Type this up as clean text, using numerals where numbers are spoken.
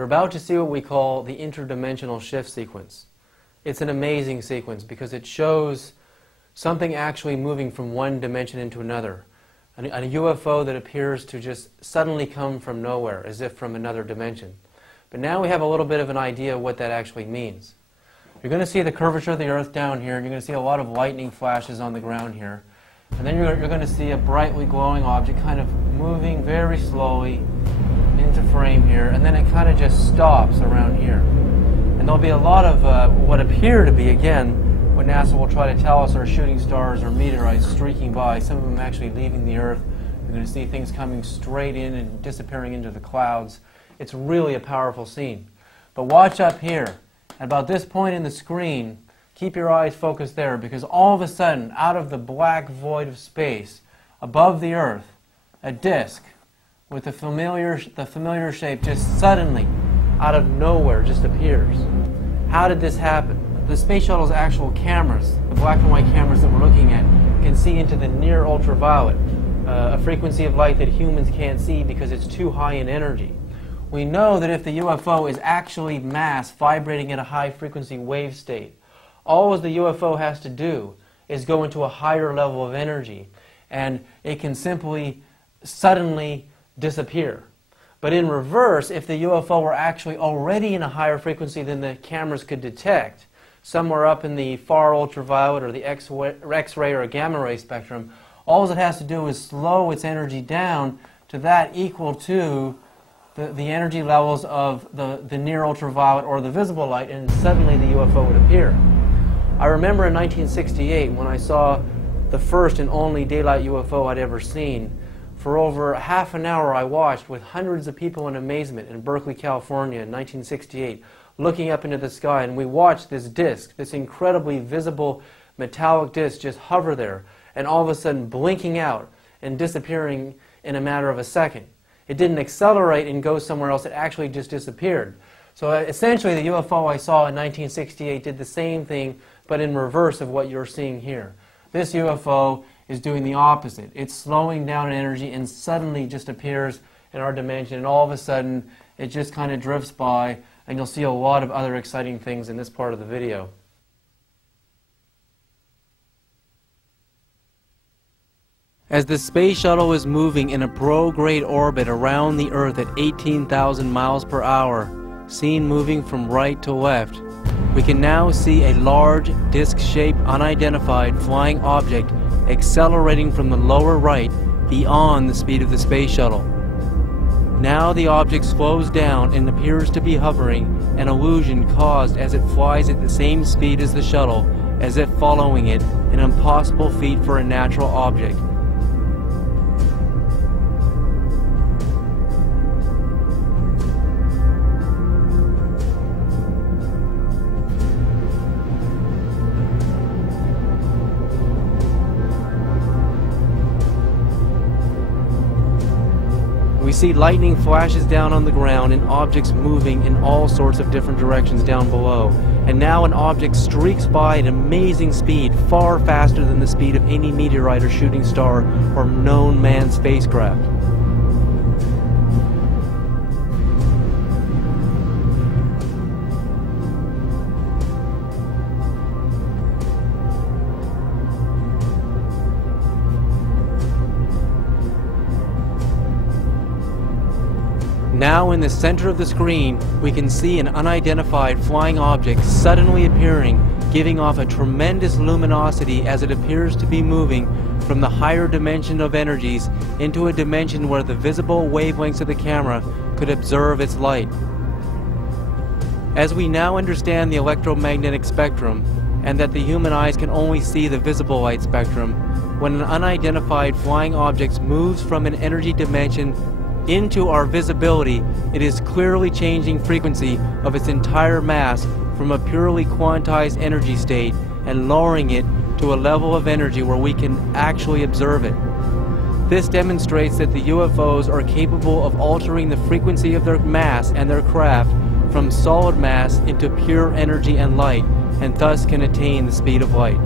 You're about to see what we call the interdimensional shift sequence. It's an amazing sequence because it shows something actually moving from one dimension into another. A UFO that appears to just suddenly come from nowhere, as if from another dimension. But now we have a little bit of an idea of what that actually means. You're going to see the curvature of the Earth down here, and you're going to see a lot of lightning flashes on the ground here. And then you're going to see a brightly glowing object kind of moving very slowly into frame here, and then it kind of just stops around here. And there'll be a lot of what appear to be, again, what NASA will try to tell us are shooting stars or meteorites streaking by, some of them actually leaving the Earth. You're going to see things coming straight in and disappearing into the clouds. It's really a powerful scene. But watch up here. At about this point in the screen, keep your eyes focused there, because all of a sudden, out of the black void of space, above the Earth, a disk with the familiar shape just suddenly, out of nowhere, just appears. How did this happen? The Space Shuttle's actual cameras, the black and white cameras that we're looking at, can see into the near ultraviolet, a frequency of light that humans can't see because it's too high in energy. We know that if the UFO is actually mass vibrating at a high frequency wave state, all the UFO has to do is go into a higher level of energy, and it can simply suddenly disappear. But in reverse, if the UFO were actually already in a higher frequency than the cameras could detect, somewhere up in the far ultraviolet or the X-ray or gamma ray spectrum, all it has to do is slow its energy down to that equal to the energy levels of the near ultraviolet or the visible light, and suddenly the UFO would appear. I remember in 1968 when I saw the first and only daylight UFO I'd ever seen. For over half an hour I watched with hundreds of people in amazement in Berkeley, California in 1968, looking up into the sky, and we watched this disk, this incredibly visible metallic disk, just hover there, and all of a sudden blinking out and disappearing in a matter of a second. It didn't accelerate and go somewhere else, it actually just disappeared. So essentially the UFO I saw in 1968 did the same thing, but in reverse of what you're seeing here. This UFO is doing the opposite. It's slowing down in energy and suddenly just appears in our dimension, and all of a sudden it just kind of drifts by, and you'll see a lot of other exciting things in this part of the video. As the Space Shuttle is moving in a prograde orbit around the Earth at 18,000 miles per hour, seen moving from right to left, we can now see a large, disc-shaped, unidentified flying object accelerating from the lower right beyond the speed of the Space Shuttle. Now the object slows down and appears to be hovering, an illusion caused as it flies at the same speed as the shuttle, as if following it, an impossible feat for a natural object. We see lightning flashes down on the ground and objects moving in all sorts of different directions down below. And now an object streaks by at amazing speed, far faster than the speed of any meteorite or shooting star or known manned spacecraft. Now in the center of the screen, we can see an unidentified flying object suddenly appearing, giving off a tremendous luminosity as it appears to be moving from the higher dimension of energies into a dimension where the visible wavelengths of the camera could observe its light. As we now understand the electromagnetic spectrum, and that the human eyes can only see the visible light spectrum, when an unidentified flying object moves from an energy dimension into our visibility, it is clearly changing frequency of its entire mass from a purely quantized energy state and lowering it to a level of energy where we can actually observe it. This demonstrates that the UFOs are capable of altering the frequency of their mass and their craft from solid mass into pure energy and light, and thus can attain the speed of light.